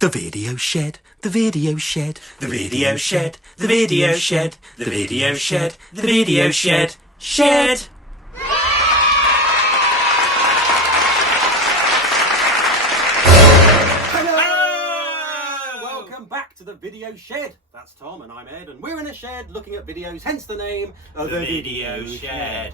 The video shed, the video shed, the video shed, the video shed, the video shed, the video shed, shed. Hello! Welcome back to the video shed. That's Tom and I'm Ed, and we're in a shed looking at videos, hence the name of the video shed.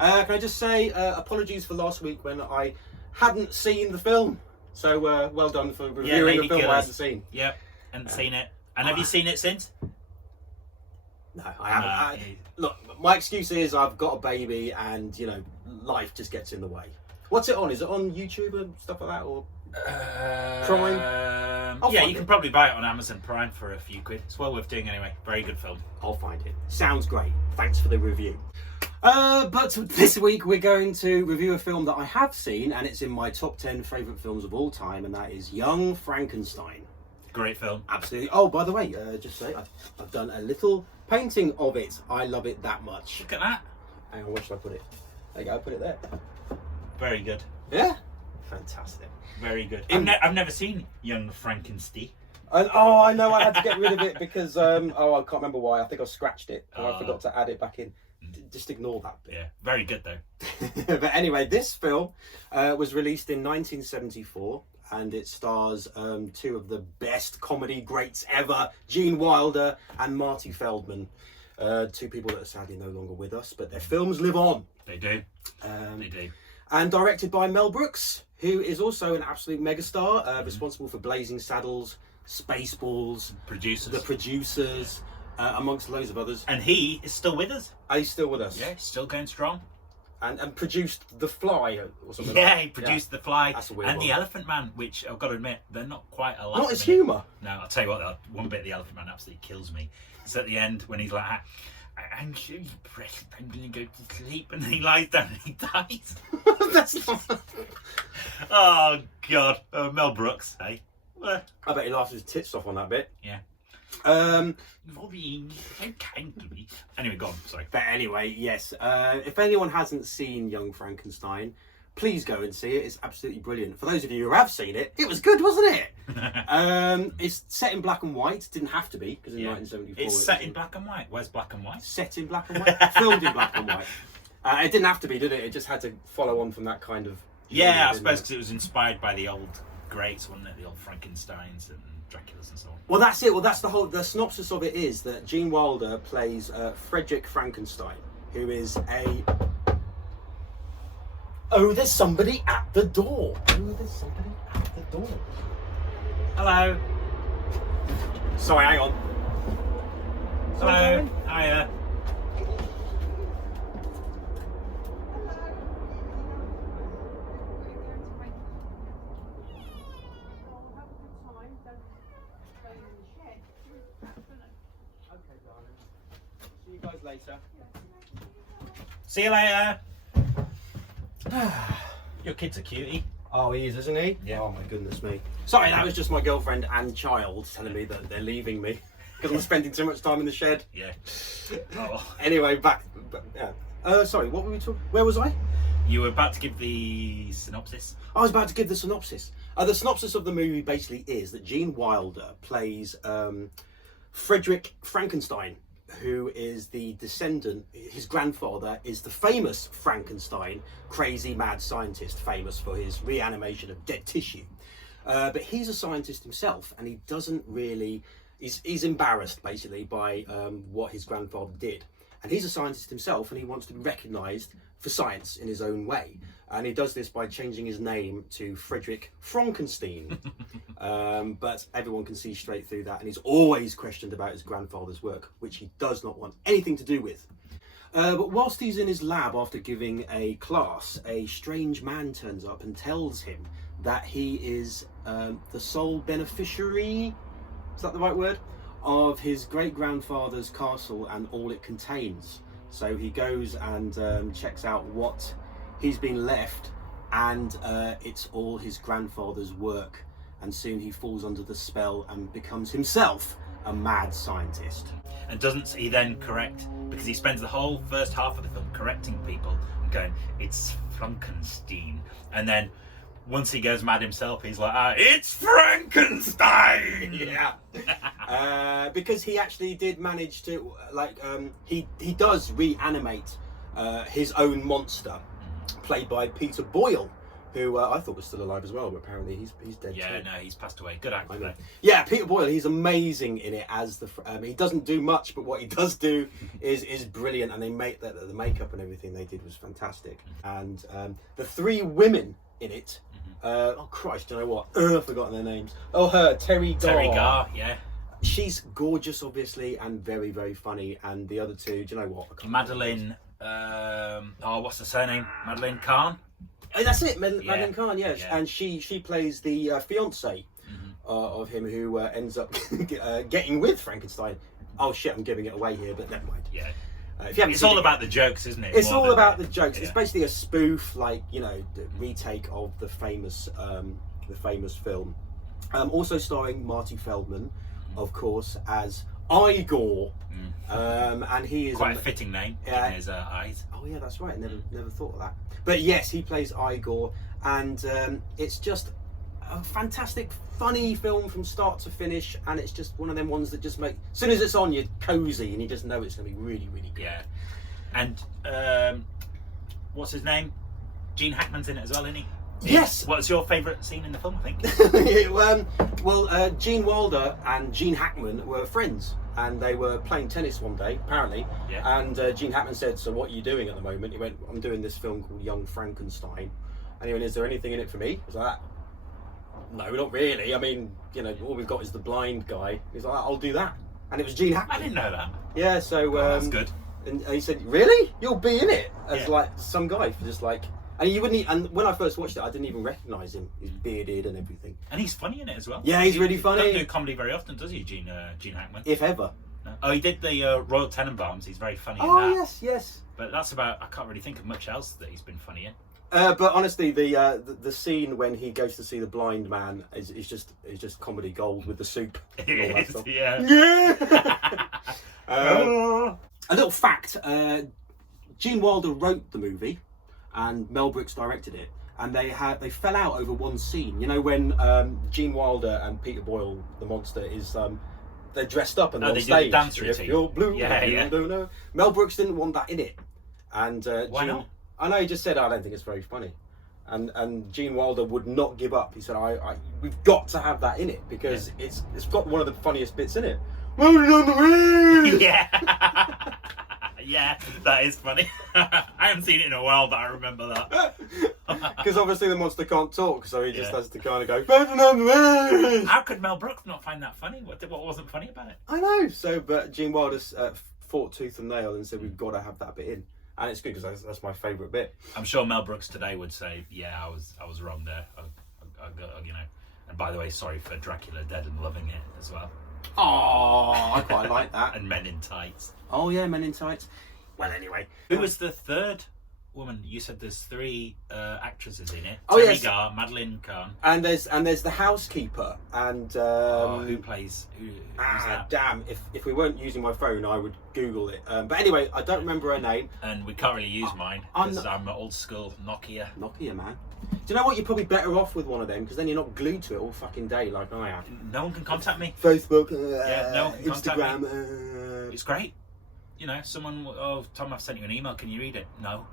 Can I just say apologies for last week when I hadn't seen the film. So well done for reviewing a film I hadn't seen. Yep, hadn't seen it. And have you seen it since? No, I haven't. Look, my excuse is I've got a baby and, you know, life just gets in the way. What's it on? Is it on YouTube and stuff like that, or Prime? Yeah, you can probably buy it on Amazon Prime for a few quid. It's well worth doing anyway. Very good film. I'll find it. Sounds great. Thanks for the review. But this week we're going to review a film that I have seen, and it's in my top 10 favourite films of all time, and that is Young Frankenstein. Great film. Absolutely. Oh, by the way, just say I've done a little painting of it. I love it that much. Look at that. Hang on, where should I put it? There you go, put it there. Very good. Yeah? Fantastic. Very good. I've never seen Young Frankenstein. Oh, I know, I had to get rid of it because, I can't remember why. I think I scratched it, and I forgot to add it back in. Just ignore that bit. Yeah, very good though. But anyway, this film was released in 1974, and it stars two of the best comedy greats ever, Gene Wilder and Marty Feldman. Two people that are sadly no longer with us, but their films live on. They do. They do. And directed by Mel Brooks, who is also an absolute megastar, responsible for Blazing Saddles, Spaceballs, Producers. The Producers, amongst loads of others. And he is still with us. He's still with us. Yeah, he's still going strong. And produced The Fly or something. Yeah, like that. he produced The Fly That's a weird and one. The Elephant Man, which I've got to admit, they're not quite a laugh. Not his humour. No, I'll tell you what, one bit of The Elephant Man absolutely kills me. It's at the end when he's like, I'm sure you press, I'm going to go to sleep, and then he lies down and he dies. That's not... Oh, God. Mel Brooks, hey? I bet he laughs his tits off on that bit. Yeah. You're being so kind to me. Anyway, go on, sorry. But anyway, yes. If anyone hasn't seen Young Frankenstein, please go and see it. It's absolutely brilliant. For those of you who have seen it, it was good, wasn't it? It's set in black and white. Didn't have to be, because in 1974... It's set in black and white. Where's black and white? Set in black and white. Filmed in black and white. It didn't have to be, did it? It just had to follow on from that kind of... Yeah, I suppose because it was inspired by the old greats, wasn't it? The old Frankensteins and Draculas and so on. Well, that's it. Well, that's the synopsis of it is that Gene Wilder plays Frederick Frankenstein, who is a... Oh, there's somebody at the door. Oh, there's somebody at the door. Hello. Sorry, hang on. Hello. Hiya. See you guys later. See you later. Your kid's a cutie. Oh, he is, isn't he? Yeah. Oh, my goodness me. Sorry, that was just my girlfriend and child telling me that they're leaving me because I'm spending too much time in the shed. Yeah. Oh. Anyway, back. Sorry, what were we talking? Where was I? You were about to give the synopsis. I was about to give the synopsis. The synopsis of the movie basically is that Gene Wilder plays Frederick Frankenstein, who is the descendant. His grandfather is the famous Frankenstein, crazy mad scientist, famous for his reanimation of dead tissue. But he's a scientist himself, and he doesn't really... He's embarrassed, basically, by what his grandfather did. And he's a scientist himself, and he wants to be recognised for science in his own way. And he does this by changing his name to Frederick Frankenstein. But everyone can see straight through that, and he's always questioned about his grandfather's work, which he does not want anything to do with. But whilst he's in his lab after giving a class, a strange man turns up and tells him that he is the sole beneficiary, is that the right word, of his great-grandfather's castle and all it contains. So he goes and checks out what he's been left, and it's all his grandfather's work, and soon he falls under the spell and becomes himself a mad scientist. And doesn't he then correct, because he spends the whole first half of the film correcting people and going, it's Frankenstein, and then once he goes mad himself, he's like, it's Frankenstein! Yeah. Because he actually did manage to, he does reanimate his own monster, played by Peter Boyle, who I thought was still alive as well, but apparently he's dead. Yeah, too. no, he's passed away. Good actor, though. Yeah, Peter Boyle, he's amazing in it as the. He doesn't do much, but what he does do is brilliant, and they make the makeup and everything they did was fantastic. And the three women in it. Oh Christ, do you know what? I've forgotten their names. Oh, Terry Garr. Terry Garr, yeah. She's gorgeous, obviously, and very, very funny. And the other two, do you know what? Madeline. What's the surname? Madeline Kahn. That's it, Madeline Kahn, yes. Yeah. And she plays the fiance of him who ends up getting with Frankenstein. Oh shit, I'm giving it away here, but never mind. Yeah. It's all about the jokes, isn't it? It's all about the jokes. Yeah. It's basically a spoof, the retake of the famous film. Also starring Marty Feldman, of course, as Igor. And he is quite a fitting name in his eyes. Oh yeah, that's right. Never thought of that. But yes, he plays Igor, and it's just a fantastic, funny film from start to finish. And it's just one of them ones that just make, as soon as it's on, you're cozy and you just know it's going to be really, really good. Yeah. And what's his name? Gene Hackman's in it as well, isn't he? Yes. What's your favourite scene in the film? I think. Gene Wilder and Gene Hackman were friends, and they were playing tennis one day, apparently. Yeah. And Gene Hackman said, "So what are you doing at the moment?" He went, "I'm doing this film called Young Frankenstein." And he went, "Is there anything in it for me?" I was like, "No, not really. I mean, all we've got is the blind guy." He's like, "I'll do that." And it was Gene Hackman. I didn't know that. Yeah. So that's good. And he said, "Really? You'll be in it as some guy for just like." And you wouldn't. And when I first watched it, I didn't even recognise him. He's bearded and everything. And he's funny in it as well. Yeah, he's really funny. He doesn't do comedy very often, does he, Gene Hackman? If ever. No. Oh, he did the Royal Tenenbaums. He's very funny in that. Oh yes. But that's about. I can't really think of much else that he's been funny in. But honestly, the scene when he goes to see the blind man is just comedy gold with the soup. And all that stuff. Yeah. A little fact: Gene Wilder wrote the movie, and Mel Brooks directed it, and they fell out over one scene. You know when Gene Wilder and Peter Boyle, the monster, is they're dressed up and on stage. Do the dance routine. If you're blue, yeah. Don't know. Mel Brooks didn't want that in it, and why not? I know he just said, "I don't think it's very funny," and Gene Wilder would not give up. He said, "We've got to have that in it because it's got one of the funniest bits in it." Yeah. Yeah, that is funny. I haven't seen it in a while, but I remember that. Because obviously the monster can't talk, so he just has to kind of go. How could Mel Brooks not find that funny? What wasn't funny about it? I know. So, but Gene Wilder's fought tooth and nail and said we've got to have that bit in, and it's good because that's my favourite bit. I'm sure Mel Brooks today would say, "Yeah, I was wrong there. I got, And by the way, sorry for Dracula Dead and Loving It as well." Oh, I quite like that. And Men in Tights. Oh yeah, Men in Tights. Well, anyway, who was the third woman? You said there's three actresses in it. Oh, Terry yes. Garr, Madeline Kahn. And there's the housekeeper and who plays who's that? Damn! If we weren't using my phone, I would Google it. But anyway, I don't remember her name. And we can't really use mine because I'm old school Nokia. Nokia, man. Do you know what? You're probably better off with one of them because then you're not glued to it all fucking day like I am. No one can contact me. Facebook, no one can Instagram. Me. It's great. Someone. Oh, Tom, I've sent you an email. Can you read it? No.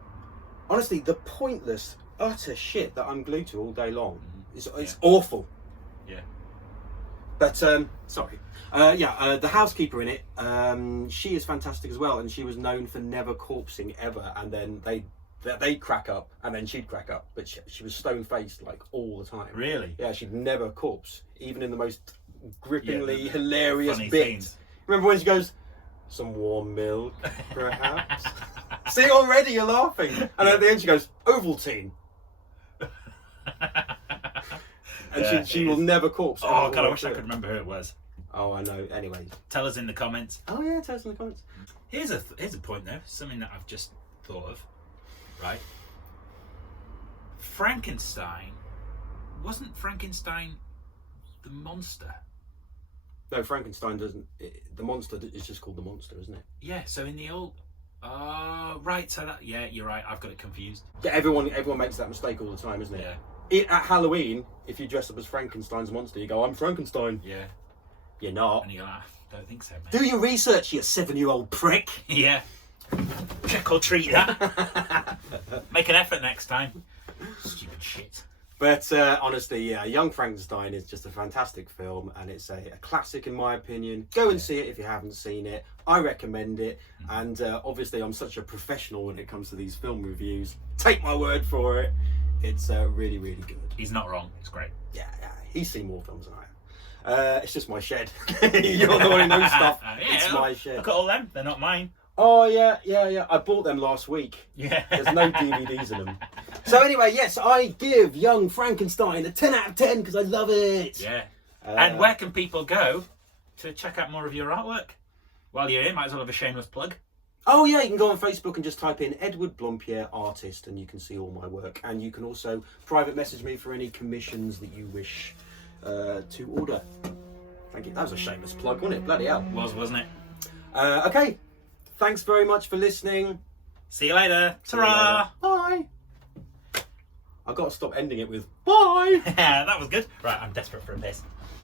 Honestly, the pointless, utter shit that I'm glued to all day long it's awful. Yeah. But sorry. The housekeeper in it, she is fantastic as well, and she was known for never corpsing ever. And then they'd crack up, and then she'd crack up. But she was stone faced like all the time. Really? Yeah, she'd never corpse, even in the most grippingly hilarious bit. Scenes. Remember when she goes, "Some warm milk, perhaps." See, already you're laughing. And at the end she goes, "Ovaltine." And she will never corpse. Oh God, I wish I could remember who it was. Oh, I know. Anyway, tell us in the comments. Oh yeah, tell us in the comments. Here's a point though, something that I've just thought of. Right, wasn't Frankenstein the monster? No, Frankenstein doesn't. The monster is just called the monster, isn't it? Yeah. So in the old, right. So that you're right. I've got it confused. Yeah, everyone makes that mistake all the time, isn't it? Yeah. At Halloween, if you dress up as Frankenstein's monster, you go, "I'm Frankenstein." Yeah. You're not. And you go, I don't think so, mate. Do your research, you 7-year-old prick. Yeah. Check or treat that. Make an effort next time. Stupid shit. But honestly, yeah, Young Frankenstein is just a fantastic film, and it's a classic in my opinion. Go and see it if you haven't seen it. I recommend it, and obviously I'm such a professional when it comes to these film reviews. Take my word for it. It's really, really good. He's not wrong. It's great. Yeah, he's seen more films than I have. It's just my shed. You're the one who knows stuff. It's my shed. Look at all them. They're not mine. Oh, yeah. I bought them last week. Yeah. There's no DVDs in them. So anyway, yes, I give Young Frankenstein a 10 out of 10 because I love it. Yeah. And where can people go to check out more of your artwork? While you're here, might as well have a shameless plug. Oh, yeah, you can go on Facebook and just type in Edward Blumpierre Artist and you can see all my work. And you can also private message me for any commissions that you wish to order. Thank you. That was a shameless plug, wasn't it? Bloody hell. Wasn't it? Okay. Thanks very much for listening. See you later. See you Ta-ra. later. Bye. I've got to stop ending it with bye. That was good. Right, I'm desperate for a piss.